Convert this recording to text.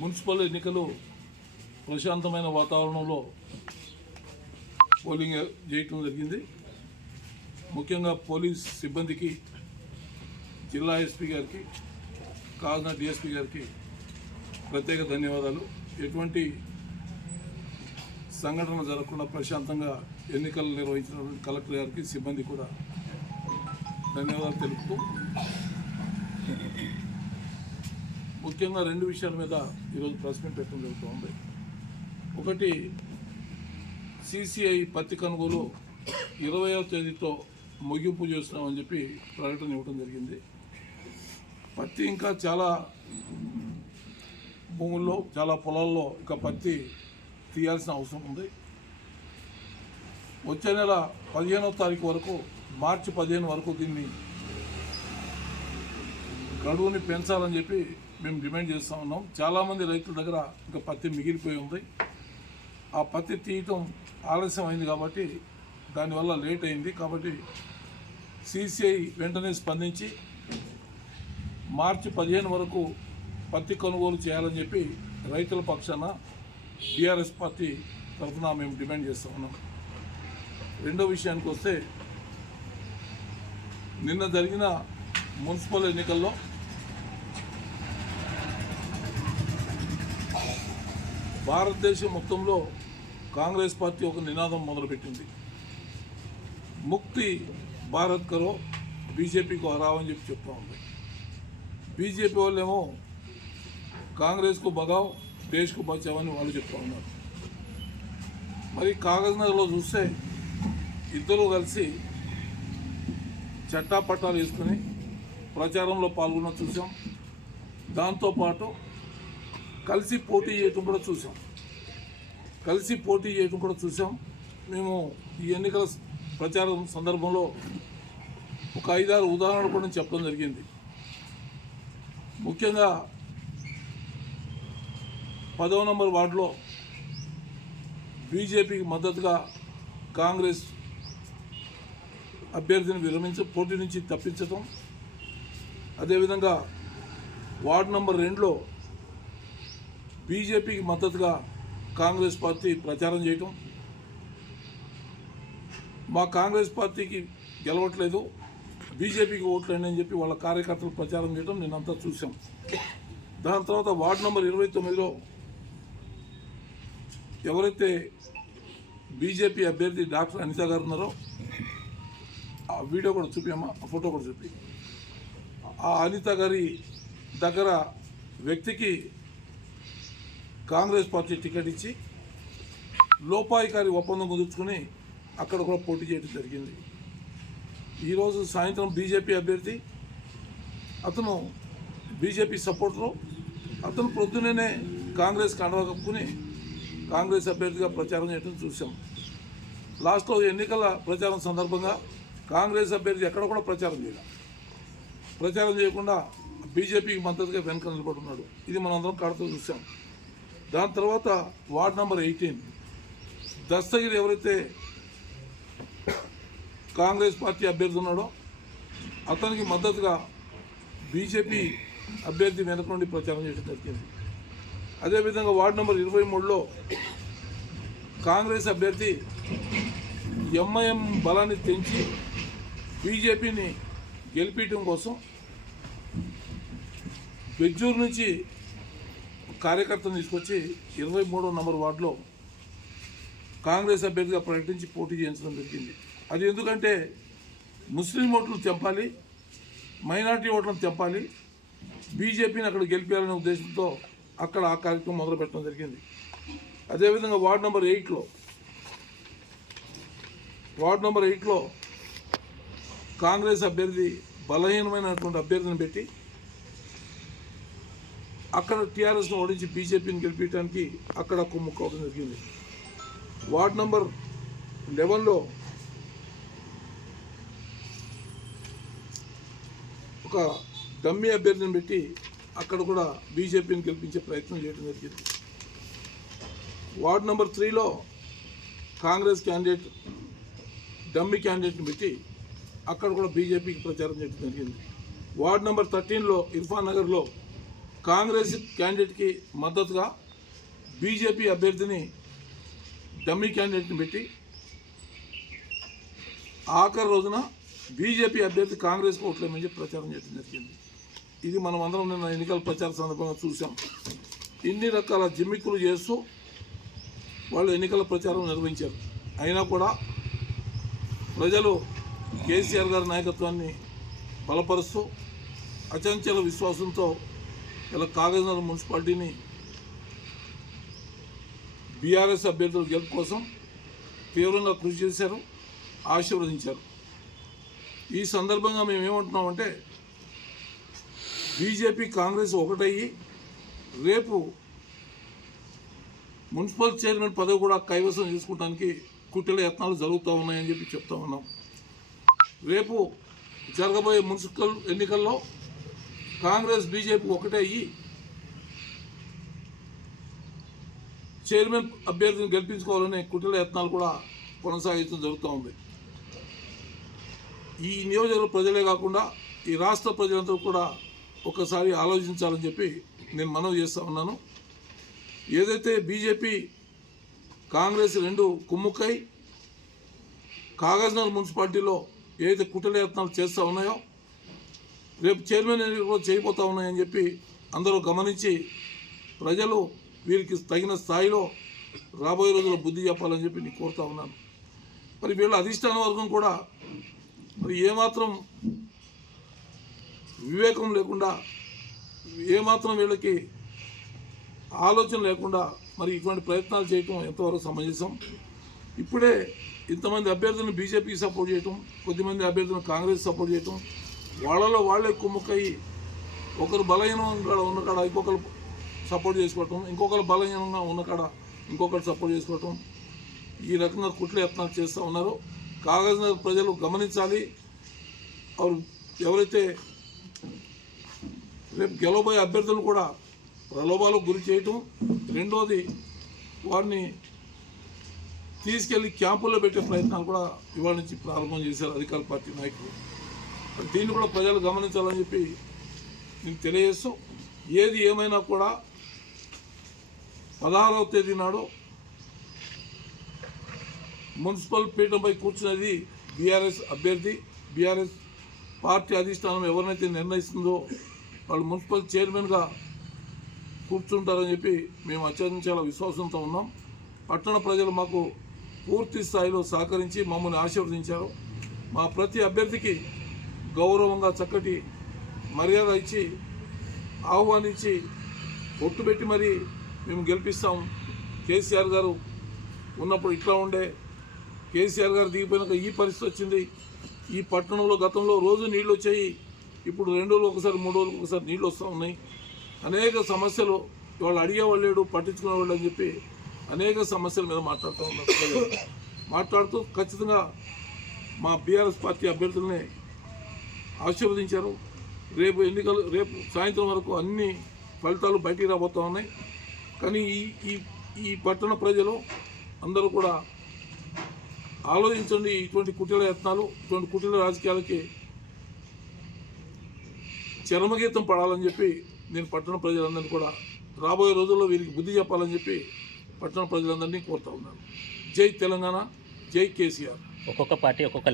Municipal ఎన్నికలు ప్రశాంతమైన వాతావరణంలో పోలింగ్ చేయటం జరిగింది. ముఖ్యంగా పోలీస్ సిబ్బందికి జిల్లా ఎస్పీ గారికి కాకినాడ డిఎస్పీ గారికి ప్రత్యేక ధన్యవాదాలు. ఎటువంటి సంఘటన జరగకుండా ప్రశాంతంగా ఎన్నికలు నిర్వహించినటువంటి కలెక్టర్ గారికి సిబ్బంది కూడా ధన్యవాదాలు తెలుపుతూ ముఖ్యంగా రెండు విషయాల మీద ఈరోజు ప్రెస్ మీట్ పెట్టడం జరుగుతుంది. ఒకటి సిసిఐ పత్తి కొనుగోలు ఇరవయో తేదీతో ముగింపు చేస్తున్నామని చెప్పి ప్రకటన ఇవ్వడం జరిగింది. పత్తి ఇంకా చాలా భూముల్లో చాలా పొలాల్లో ఇంకా పత్తి తీయాల్సిన అవసరం ఉంది. వచ్చే నెల పదిహేనో తారీఖు వరకు మార్చి పదిహేను వరకు దీన్ని గడువుని పెంచాలని చెప్పి మేము డిమాండ్ చేస్తూ ఉన్నాం. చాలామంది రైతుల దగ్గర ఇంకా పత్తి మిగిలిపోయి ఉంది. ఆ పత్తి తీయటం ఆలస్యం అయింది కాబట్టి దానివల్ల లేట్ అయింది. కాబట్టి సిసిఐ వెంటనే స్పందించి మార్చి పదిహేను వరకు పత్తి కొనుగోలు చేయాలని చెప్పి రైతుల పక్షాన బీఆర్ఎస్ పార్టీ తరఫున మేము డిమాండ్ చేస్తూ ఉన్నాం. రెండో విషయానికి వస్తే నిన్న జరిగిన మున్సిపల్ ఎన్నికల్లో భారతదేశం మొత్తంలో కాంగ్రెస్ పార్టీ ఒక నినాదం మొదలుపెట్టింది. ముక్తి భారత్ కరో బీజేపీకి హరావ్ చెప్పి చెప్తా ఉంది. బీజేపీ వాళ్ళేమో కాంగ్రెస్కు బగావ్ దేశ్కు బచావ్ అని వాళ్ళు చెప్తా ఉన్నారు. మరి కాగజ్నగర్లో చూస్తే ఇద్దరు కలిసి చట్టాపట్టాలు వేసుకుని ప్రచారంలో పాల్గొన్న చూసాం. దాంతోపాటు కలిసి పోటీ చేయటం కూడా చూసాం కలిసి పోటీ చేయటం కూడా చూసాం మేము ఈ ఎన్నికల ప్రచారం సందర్భంలో ఒక ఐదారు ఉదాహరణలు కూడా చెప్పడం జరిగింది. ముఖ్యంగా పదవ నంబర్ వార్డులో బీజేపీకి మద్దతుగా కాంగ్రెస్ అభ్యర్థిని విరమించి పోటీ నుంచి తప్పించటం. అదేవిధంగా వార్డు నంబర్ రెండులో బీజేపీకి మద్దతుగా కాంగ్రెస్ పార్టీ ప్రచారం చేయటం. మా కాంగ్రెస్ పార్టీకి గెలవట్లేదు. బీజేపీకి ఓట్లండి అని చెప్పి వాళ్ళ కార్యకర్తలు ప్రచారం చేయడం నేనంతా చూసాం దాని తర్వాత వార్డు నెంబర్ ఇరవై తొమ్మిదిలో ఎవరైతే బీజేపీ అభ్యర్థి డాక్టర్ అనిత గారు ఉన్నారో ఆ వీడియో కూడా చూపించమ్మా ఆ ఫోటో కూడా చూపి. ఆ అనిత గారి దగ్గర వ్యక్తికి కాంగ్రెస్ పార్టీ టికెట్ ఇచ్చి లోపాయికారి ఒప్పందం కుదుర్చుకుని అక్కడ కూడా పోటీ చేయడం జరిగింది. ఈరోజు సాయంత్రం బీజేపీ అభ్యర్థి అతను బీజేపీ సపోర్టరు అతను పొద్దున్నే కాంగ్రెస్ కండవ కప్పుకుని కాంగ్రెస్ అభ్యర్థిగా ప్రచారం చేయడం చూసాం లాస్ట్లో ఎన్నికల ప్రచారం సందర్భంగా కాంగ్రెస్ అభ్యర్థి ఎక్కడ కూడా ప్రచారం చేయడం ప్రచారం చేయకుండా బీజేపీకి మద్దతుగా వెనక నిలబడున్నాడు ఇది మనందరం కడతో చూసాం దాని తర్వాత వార్డ్ నెంబర్ ఎయిటీన్. దస్తగిరి ఎవరైతే కాంగ్రెస్ పార్టీ అభ్యర్థి ఉన్నాడో అతనికి మద్దతుగా బీజేపీ అభ్యర్థి వెనక నుండి ప్రచారం చేయడం జరిగింది. అదేవిధంగా వార్డు నెంబర్ ఇరవై మూడులో కాంగ్రెస్ అభ్యర్థి ఎంఐఎం బలాన్ని తెంచి బీజేపీని గెలిపించడం కోసం బెజ్జూరు నుంచి కార్యకర్తను తీసుకొచ్చి ఇరవై మూడో నంబర్ వార్డులో కాంగ్రెస్ అభ్యర్థిగా ప్రకటించి పోటీ చేయించడం జరిగింది. అది ఎందుకంటే ముస్లిం ఓట్లు తెంపాలి మైనార్టీ ఓట్లను తెంపాలి బీజేపీని అక్కడ గెలిపించాలనే ఉద్దేశంతో అక్కడ ఆ కార్యక్రమం మొదలు పెట్టడం జరిగింది. అదేవిధంగా వార్డు నెంబర్ ఎయిట్లో వార్డు నెంబర్ ఎయిట్లో కాంగ్రెస్ అభ్యర్థి బలహీనమైనటువంటి అభ్యర్థిని పెట్టి అక్కడ టీఆర్ఎస్ను ఓడించి బీజేపీని గెలిపించడానికి అక్కడ కుమ్ముకోవడం జరిగింది. వార్డ్ నంబర్ లెవెన్లో ఒక డమ్మీ అభ్యర్థిని పెట్టి అక్కడ కూడా బీజేపీని గెలిపించే ప్రయత్నం చేయడం జరిగింది. వార్డ్ నెంబర్ త్రీలో కాంగ్రెస్ క్యాండిడేట్ డమ్మీ క్యాండిడేట్ని పెట్టి అక్కడ కూడా బీజేపీకి ప్రచారం చేయడం జరిగింది. వార్డ్ నెంబర్ థర్టీన్లో ఇర్ఫాన్ నగర్లో కాంగ్రెస్ క్యాండిడేట్కి మద్దతుగా బీజేపీ అభ్యర్థిని డమ్మీ క్యాండిడేట్ని పెట్టి ఆఖరి రోజున బీజేపీ అభ్యర్థి కాంగ్రెస్ ఓట్లేమని చెప్పి ప్రచారం చేయడం జరిగింది. ఇది మనం అందరం నిన్న ఎన్నికల ప్రచార సందర్భంగా చూసాం ఇన్ని రకాల జిమ్మిక్కులు చేస్తూ వాళ్ళు ఎన్నికల ప్రచారం నిర్వహించారు. అయినా కూడా ప్రజలు కేసీఆర్ గారి నాయకత్వాన్ని బలపరుస్తూ అచంచల విశ్వాసంతో ఇలా కాగజ్నగర్ మున్సిపాలిటీని బీఆర్ఎస్ అభ్యర్థుల గెలుపు కోసం తీవ్రంగా కృషి చేశారు ఆశీర్వదించారు. ఈ సందర్భంగా మేము ఏమంటున్నామంటే బీజేపీ కాంగ్రెస్ ఒకటయ్యి రేపు మున్సిపల్ చైర్మన్ పదవి కూడా కైవసం చేసుకోవడానికి కుట్రల యత్నాలు జరుగుతూ ఉన్నాయని చెప్పి చెప్తా ఉన్నాం. రేపు జరగబోయే మున్సిపల్ ఎన్నికల్లో కాంగ్రెస్ బీజేపీ ఒకటే అయ్యి చైర్మన్ అభ్యర్థిని గెలిపించుకోవాలనే కుట్రల యత్నాలు కూడా కొనసాగించడం జరుగుతూ ఉంది. ఈ నియోజకవర్గ ప్రజలే కాకుండా ఈ రాష్ట్ర ప్రజలందరూ కూడా ఒకసారి ఆలోచించాలని చెప్పి నేను మనవి చేస్తూ ఉన్నాను. ఏదైతే బీజేపీ కాంగ్రెస్ రెండు కుమ్ముక్కై కాగజ్నగర్ మున్సిపాలిటీలో ఏదైతే కుటల యత్నాలు చేస్తూ ఉన్నాయో రేపు చైర్మన్ ఎన్నికలు కూడా చేయబోతా ఉన్నాయని చెప్పి అందరూ గమనించి ప్రజలు వీరికి తగిన స్థాయిలో రాబోయే రోజుల్లో బుద్ధి చెప్పాలని చెప్పి నేను కోరుతా ఉన్నాను. మరి వీళ్ళ అధిష్టాన వర్గం కూడా మరి ఏమాత్రం వివేకం లేకుండా ఏమాత్రం వీళ్ళకి ఆలోచన లేకుండా మరి ఇటువంటి ప్రయత్నాలు చేయటం ఎంతవరకు సమంజసం? ఇప్పుడే ఇంతమంది అభ్యర్థులను బీజేపీకి సపోర్ట్ చేయటం కొద్దిమంది అభ్యర్థులను కాంగ్రెస్ సపోర్ట్ చేయటం వాళ్ళలో వాళ్ళే కుమ్ముక్కయి ఒకరు బలహీనంగా ఉన్న కాడ ఇంకొకరు సపోర్ట్ చేసుకోవటం ఇంకొకరు బలహీనంగా ఉన్న కాడ ఇంకొకరు సపోర్ట్ చేసుకోవటం. ఈ రకంగా కుట్ల యత్నాలు చేస్తూ ఉన్నారు. కాగజ్ ప్రజలు గమనించాలి. వారు ఎవరైతే రేపు గెలవబోయే అభ్యర్థులు కూడా ప్రలోభాలకు గురి చేయటం. రెండోది వారిని తీసుకెళ్ళి క్యాంపుల్లో పెట్టే ప్రయత్నాలు కూడా ఇవాళ నుంచి ప్రారంభం చేశారు అధికార పార్టీ నాయకులు. దీన్ని కూడా ప్రజలు గమనించాలని చెప్పి నేను తెలియజేస్తూ ఏది ఏమైనా కూడా పదహారవ తేదీ నాడు మున్సిపల్ పీఠంపై కూర్చున్నది బీఆర్ఎస్ అభ్యర్థి బీఆర్ఎస్ పార్టీ అధిష్టానం ఎవరినైతే నిర్ణయిస్తుందో వాళ్ళు మున్సిపల్ చైర్మన్గా కూర్చుంటారని చెప్పి మేము అత్యంత విశ్వాసంతో ఉన్నాం. పట్టణ ప్రజలు మాకు పూర్తి స్థాయిలో సహకరించి మమ్మల్ని ఆశీర్వదించారు. మా ప్రతి అభ్యర్థికి గౌరవంగా చక్కటి మర్యాద ఇచ్చి ఆహ్వానించి ఒట్టు పెట్టి మరి మేము గెలిపిస్తాం. కేసీఆర్ గారు ఉన్నప్పుడు ఇట్లా ఉండే. కేసీఆర్ గారు దిగిపోయినాక ఈ పరిస్థితి వచ్చింది. ఈ పట్టణంలో గతంలో రోజు నీళ్ళు వచ్చాయి. ఇప్పుడు రెండు రోజులు ఒకసారి మూడు రోజులు ఒకసారి నీళ్ళు వస్తూ ఉన్నాయి. అనేక సమస్యలు వాళ్ళు అడిగేవాళ్ళు లేడు పట్టించుకునేవాళ్ళు అని చెప్పి అనేక సమస్యల మీద మాట్లాడుతూ ఉన్నారు. మాట్లాడుతూ ఖచ్చితంగా మా బీఆర్ఎస్ పార్టీ అభ్యర్థులనే ఆశీర్వదించారు. రేపు ఎన్నికలు రేపు సాయంత్రం వరకు అన్ని ఫలితాలు బయటికి రాబోతూ ఉన్నాయి. కానీ ఈ ఈ ఈ పట్టణ ప్రజలు అందరూ కూడా ఆలోచించండి. ఇటువంటి కుటీల యత్నాలు ఇటువంటి కుటీల రాజకీయాలకి చరమగీతం పడాలని చెప్పి నేను పట్టణ ప్రజలందరినీ కూడా రాబోయే రోజుల్లో వీరికి బుద్ధి చెప్పాలని చెప్పి పట్టణ ప్రజలందరినీ కోరుతా ఉన్నాను. జై తెలంగాణ జై కేసీఆర్. ఒక్కొక్క పార్టీ ఒక్కొక్క